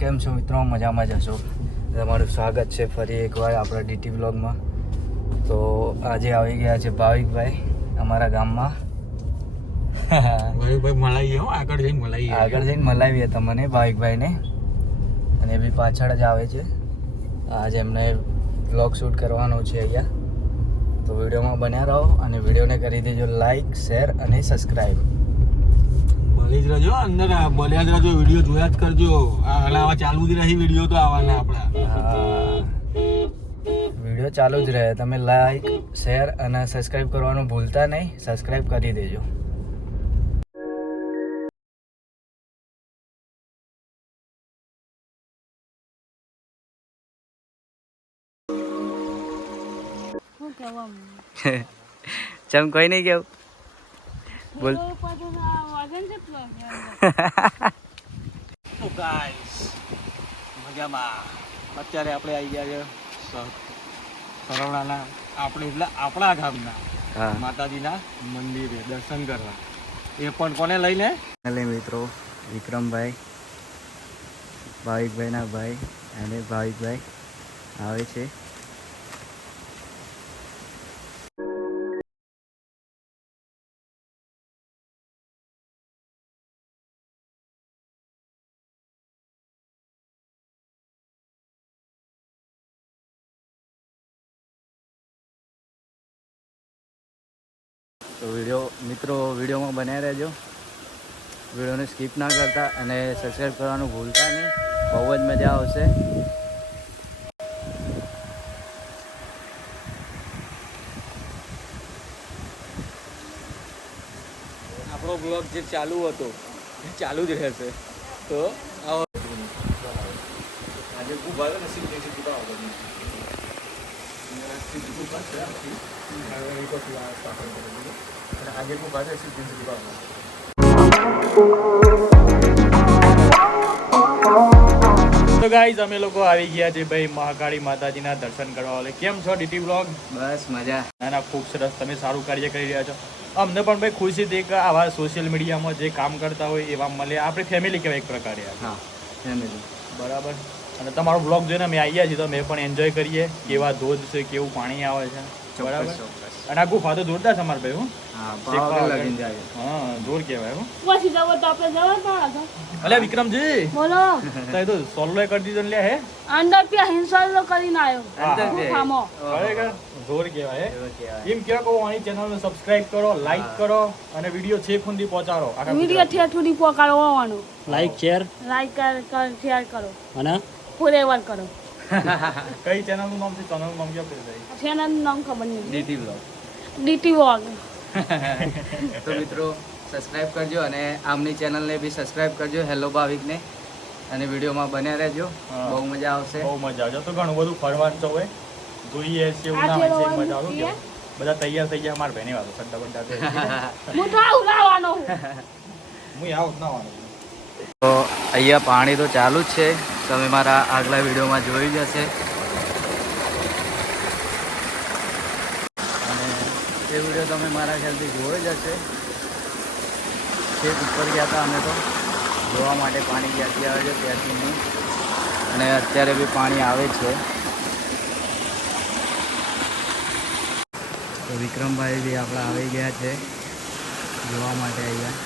કેમ છો મિત્રો? મજામાં જશો તમારું સ્વાગત છે ફરી એકવાર આપણા ડીટી બ્લોગમાં તો આજે આવી ગયા છે ભાવિકભાઈ અમારા ગામમાં. ભાઈ ભાઈ મલાઈએ હો આગળ જઈને મલાઈએ. આગળ જઈને મલાવીએ તમને ભાવિકભાઈને. અને એ બી પાછળ જ આવે છે. આજે એમને બ્લોગ શૂટ કરવાનો છે અહીંયા. તો વિડીયોમાં બન્યા રહો અને વિડીયોને કરી દેજો લાઈક શેર અને સબસ્ક્રાઈબ મળી જ રહેજો અંદર બોલ્યા જ રહેજો વીડિયો જોયા જ કરજો. આવા ચાલુ જ રહી વીડિયો તો આવવાના આપણા. વીડિયો ચાલુ જ રહે. તમે લાઈક શેર અને સબસ્ક્રાઇબ કરવાનું ભૂલતા નહીં. સબસ્ક્રાઇબ કરી દેજો? ચમ કોઈ નહીં કેવું? બોલ? તો ગાઈસ મજામાં. અત્યારે આપણે આવી ગયા છે સરવણાના આપણે એટલે આપણા ગામના માતાજીના મંદિરે દર્શન કરવા. એ પણ કોને લઈને? એટલે મિત્રો વિક્રમભાઈ ભાવિકભાઈના ભાઈ અને ભાવિકભાઈ આવે છે. તો વીડિયો મિત્રો વિડીયોમાં બન્યા રહેજો. વિડીયોને સ્કીપ ના કરતા અને સબસ્ક્રાઈબ કરવાનું ભૂલતા નહીં. બહુ જ મજા આવશે. આપણો બ્લોગ જે ચાલુ હતો એ ચાલુ જ રહેશે. તો આવો. આજે ખૂબ ભાવે ને સીધી સીધી ભાવ તો ગાઈઝ અમે લોકો આવી ગયા છે ભાઈ મહાકાળી માતાજીના દર્શન કરવા વાલે કેમ છો ડીટી બ્લોગ બસ મજા. ના ના ખૂબ સરસ. તમે સારું કાર્ય કરી રહ્યા છો. અમને પણ ભાઈ ખુશી થઈ કે આવા સોશિયલ મીડિયામાં જે કામ કરતા હોય એવા મળે. આપણે ફેમિલી કહેવાય એક પ્રકારે હા ફેમિલી બરાબર. અને તમારો બ્લોગ જોઈને અમે આવ્યા છીએ તો અમે પણ એન્જોય કરીએ. કેવા ધોધ છે કેવું પાણી આવે છે. બરાબર? અને આ ગુફા તો જોરદાર છે અમારા ભાઈ હું. હા પાવાગઢ લગીને જાય. હા જોર કહેવાય હું. પછી જવો તો આપણે જવા ના અલે વિક્રમજી. બોલો. તઈ તો સોલ્લો કરી દીધો લે હે? અંદર ત્યાં હિંસલો કરીને આવ્યો. અંદર. ગુફામાં. ખરેખર જોર કહેવાય. એમ કેવા કહો આની ચેનલને સબસ્ક્રાઇબ કરો લાઈક કરો અને વિડિયો છે ફુંદી પહોંચાડો. આખા વીડિયો ફુંદી સુધી પહોંચાડવાનું લાઈક શેર લાઈક કર કર શેર કરો. અને? ફોરેવર કરો. કઈ ચેનલનું નામ છે? ચેનલનું નામ કેવું છે ચેનલનું નામ ખબર નહીં. DT blog DT vlog. તો મિત્રો સબસ્ક્રાઇબ કરજો અને આમની ચેનલને બી સબસ્ક્રાઈબ કરજો હેલો ભાવિકને. અને વિડીયોમાં બન્યા રહેજો. બહુ મજા આવશે. બહુ મજા આવશે. તો ઘણું બધું ફરવાનું તો હોય. જોઈએ છે એવું ના હોય છે મજા છીએ. બધા તૈયાર થઈ ગયા મારા ભાઈની વાતો સટ્ટા બંટા તો હું તો આવું લાવવાનો હું હું આવું ના તો અહીંયા પાણી તો ચાલુ જ છે. તમે મારા આગલા વિડીયોમાં જોઈ જ હશે અને એ વીડિયો તમે મારા ખ્યાલથી જોયો જ હશે. છેક ઉપર ગયા હતા અમે તો. જોવા માટે પાણી ક્યાંથી આવે છે ત્યાંથી નહીં. અને અત્યારે બી પાણી આવે છે. તો વિક્રમભાઈ બી આપણા આવી ગયા છે જોવા માટે અહીંયા.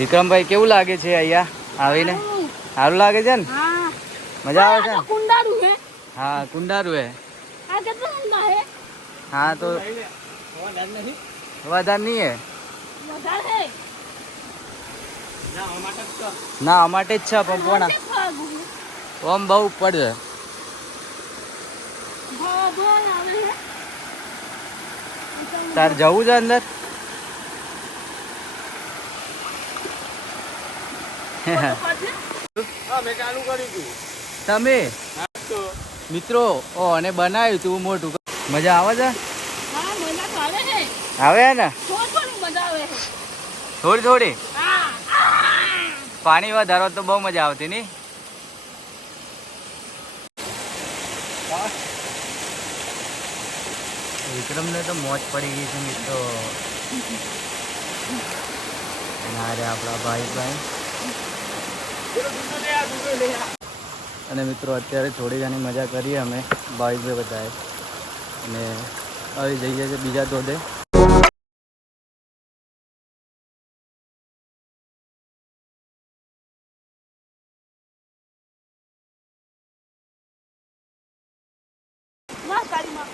વિક્રમભાઈ કેવું લાગે છે અહીંયા આવીને? સારું લાગે છે ને? મજા આવે છે હા કુંડારું હે હા તો વધારે નહીં હે? ના અમાટે જ છે આગું હે? ઓમ બહુ ઉપર છે તાર જવું છે અંદર? તમે? મિત્રો ઓ અને બનાવ્યું તું મોટું મજા આવે છે? હા આવે ને? થોડી થોડી મજા આવે હે થોડી થોડી? હા. પાણી વધારો તો બહુ મજા આવતી નહીં? વિક્રમને તો મોજ પડી ગઈ છે મિત્રો. અરે આ આપણા ભાઈ ભાઈ અને મિત્રો અત્યારે થોડી ઘણી મજા કરીએ અમે ભાઈ ભાઈ બધાએ. અને હવે જઈએ છીએ બીજા ધોધે. માં ગાડીમાં.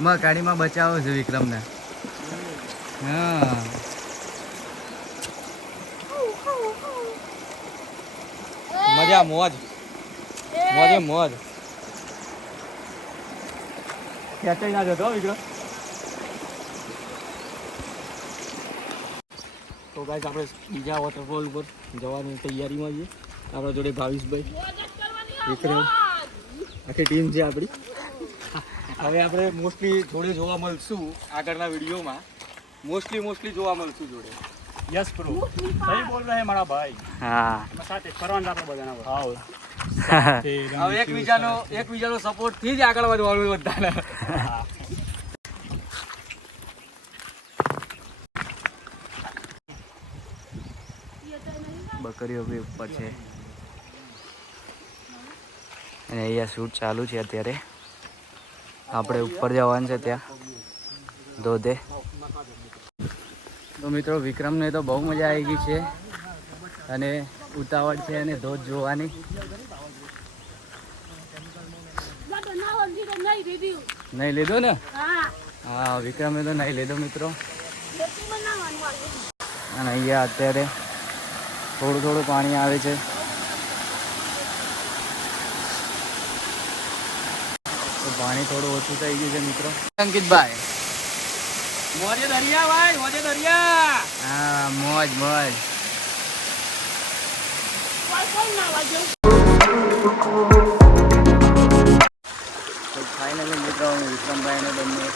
માં બચાવો છે વિક્રમને. હા. મજા મોજ. મોજે મોજ. ખેંચાઈ ના જતો વિક્રમ તો ગાઈસ આપણે બીજા વોટરફોલ ઉપર જવાની તૈયારીમાં છીએ. આપણા જોડે ભાવિશભાઈ, વિક્રમ. આખી ટીમ છે આપણી. હવે આપણે મોસ્ટલી જોડે જોવા મળશું આગળના વિડીયોમાં. મોસ્ટલી મોસ્ટલી જોવા મળશું જોડે. યસ પ્રો સહી બોલ રહે મારા ભાઈ. હા. સાથે ફરવાનું આપણે બધાના હાવ હવે એકબીજાનો એકબીજાનો સપોર્ટથી જ આગળ વધવાનું બધાને. બકરીઓ બી ઉપર છે. અને અહીંયા શૂટ ચાલુ છે અત્યારે. આપણે ઉપર જવાનું છે ત્યાં. ધોધે. તો મિત્રો વિક્રમને તો બહુ મજા આવી ગઈ છે. અને ઉતાવળ છે અને ધોધ જોવાની. નહીં લીધો ને? હા, વિક્રમે તો નહીં લીધો મિત્રો. અને અહીંયા અત્યારે થોડું થોડું પાણી આવે છે. તો પાણી થોડું ઓછું થઈ ગયું છે મિત્રો. અંકિતભાઈ. દરિયા ભાઈ દરિયા. હા મોજ મોજ. તો ફાઇનલી મિત્રો હું વિક્રમભાઈ અને બંને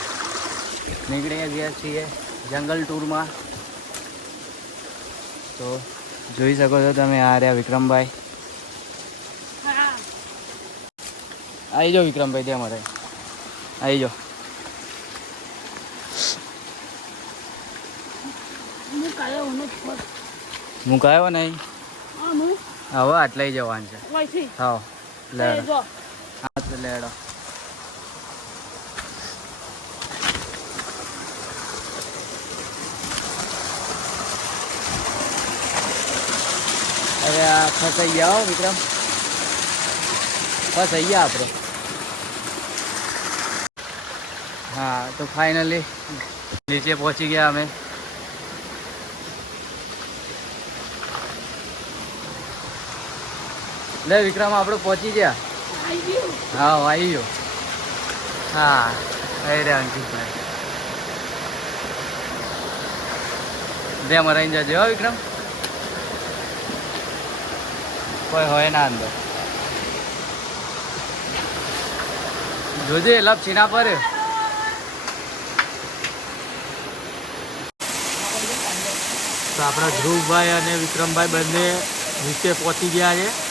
નીકળી ગયા છીએ જંગલ ટૂરમાં. તો જોઈ શકો છો તમે આ રહ્યા વિક્રમભાઈ. આવી જાઓ વિક્રમભાઈ ત્યાં મારે. આવી જાઓ હું કાલે હું જ ફર મુકાયો નહીં? હવે આટલે જવાનું છે. હા લેડો. હા તો લેડો. હવે આ ફસાઈ ગયા હો વિક્રમ. ફસાઈ ગયા આપણે હા તો ફાઇનલી નીચે પહોંચી ગયા અમે. લે, વિક્રમ, આપણે પહોંચી ગયા. હા આવી ગયો. હા, આવી રહ્યા અંકિતભાઈ. બે મરાઈ જજો વિક્રમ. કોઈ હોય ના અંદર. જોજે લપ છીના પર. તો આપણા ધ્રુવભાઈ અને વિક્રમભાઈ બંને નીચે પહોંચી ગયા છે.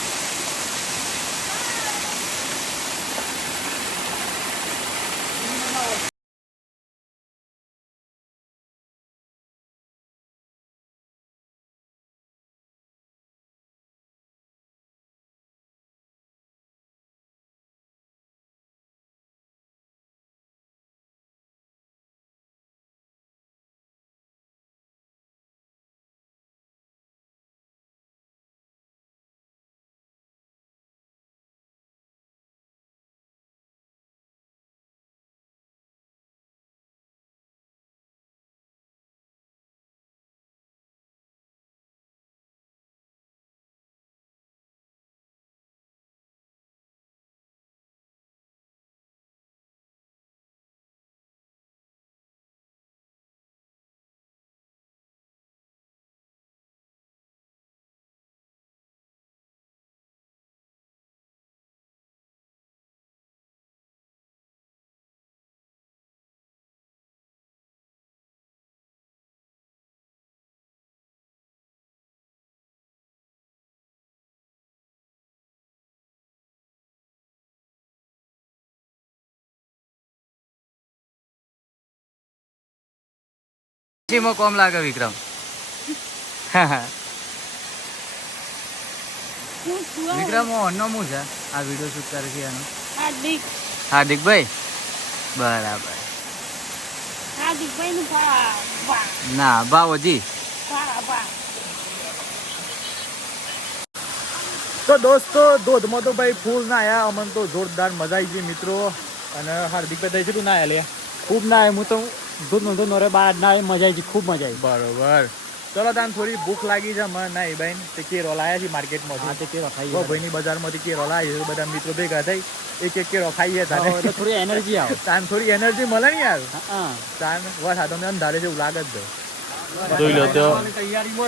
માં કોમ લાગે વિક્રમ? વિક્રમ ઓનનો હું છે. આ વીડિયો શૂટ કરે છે એનો. હાર્દિક. હાર્દિકભાઈ? બરાબર. નું ભા તો દોસ્તો ધોધમાં તો ભાઈ ફૂલ ના આયા અમને તો જોરદાર મજા આવી ગઈ મિત્રો. અને હાર્દિકભાઈ થઈ છે ના આયા લે. ખૂબ ના હું તો દૂધ નો દૂધ રે બાર ના મજા આવી ખૂબ મજા આવી બરોબર. ચલો તાન થોડી ભૂખ લાગી છે મને ના ભાઈ તે કેરો લાયા છે માર્કેટમાં હા તે કેરો ખાઈ ઓ ભાઈની બજારમાંથી કેરો લાયા છે. બધા મિત્રો ભેગા થઈ એક એક કેરો ખાઈએ તાને. એટલે થોડી એનર્જી આવે. તાન થોડી એનર્જી મળે ને યાર. હા તાન વરસાદ અમે અંધારે જેવું લાગે જ જોઈ લો તો.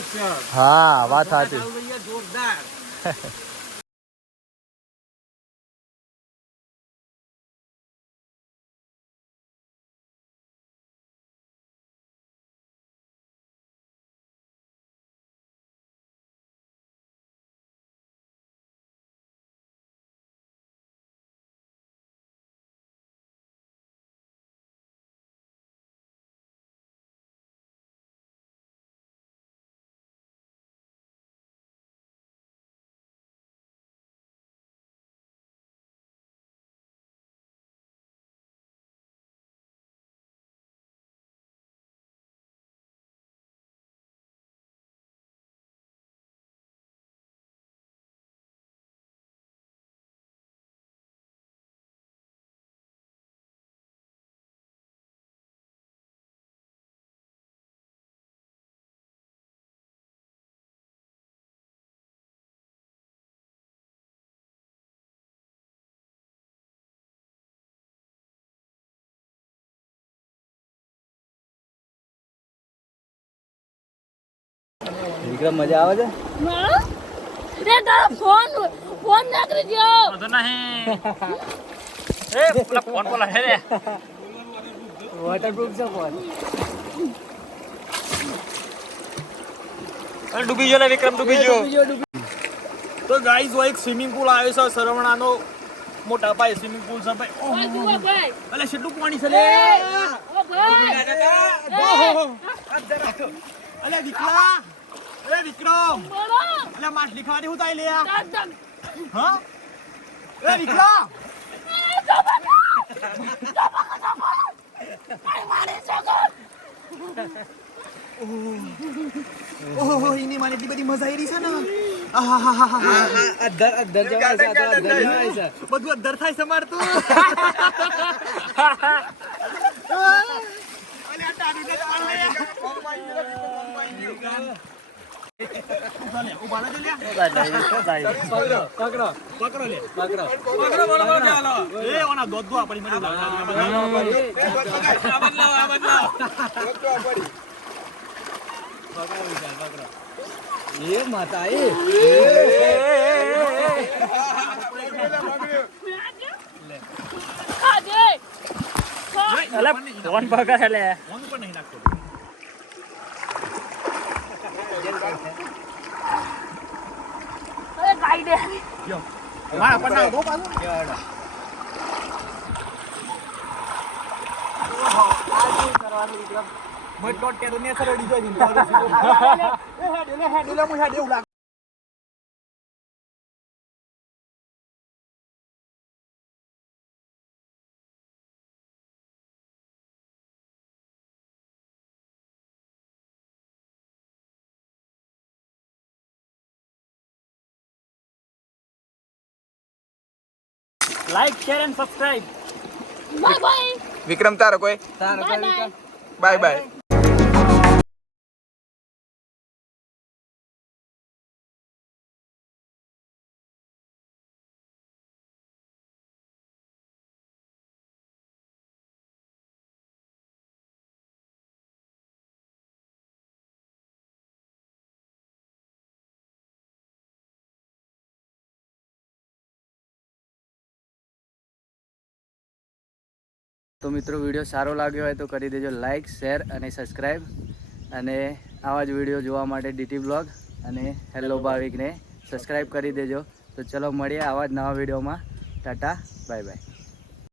છે. હા વાત સાચી. જોરદાર. વિક્રમ મજા આવે છે? રે તારો ફોન ફોન ના કરી દો તો નહીં. એ પેલા ફોન બોલા હે રે. વોટરપ્રૂફ છે ફોન. અને ડૂબી ગયો લે વિક્રમ ડૂબી ગયો. તો ગાઈઝ એક સ્વિમિંગ પુલ આવ્યો છે સરવણાનો. મોટા ભાઈ સ્વિમિંગ પુલ છે ભાઈ. અલે કેટલું પાણી છે લે. ઓ ભાઈ. અલે વિક્રમ. અલે વિક્રમ બોલો અલે માછલી ખાવાની હું તાઈ લે હા અલે વિક્રમ ઓહો એની મને એટલી બધી મજા આવી રહી છે ને. અધર અધર જવાય છે તો અધર જવાય છે બધું અદ્ધર થાય છે માર તું અલે આ ટાઢું ને ચાલ લે. ઊભા લે, ઊભા લે જો લે. પકડો લે. પકડો, બરોબર ચાલો. એ, ઓના દોધ દો એ માતા એ ફોન પકડ લે ફોન પણ નહીં નાખતો. મારા નાખ દો પાછું. મત દોઢ કે તો ને સરડી જોઈ દીધું. એ હેડ, હેડ, લે હું. હેડ, એવું like share and subscribe bye bye Vikram તારો કોઈ? તારો બાય બાય બાય બાય તો મિત્રો વીડિયો સારો લાગ્યો હોય તો કરી દેજો લાઈક શેર અને સબસ્ક્રાઈબ અને આવા જ વીડિયો જોવા માટે ડીટી બ્લોગ અને હેલો ભાવિકને સબસ્ક્રાઈબ કરી દેજો. તો ચલો મળીએ આવા જ નવા વિડીયોમાં. Tata bye bye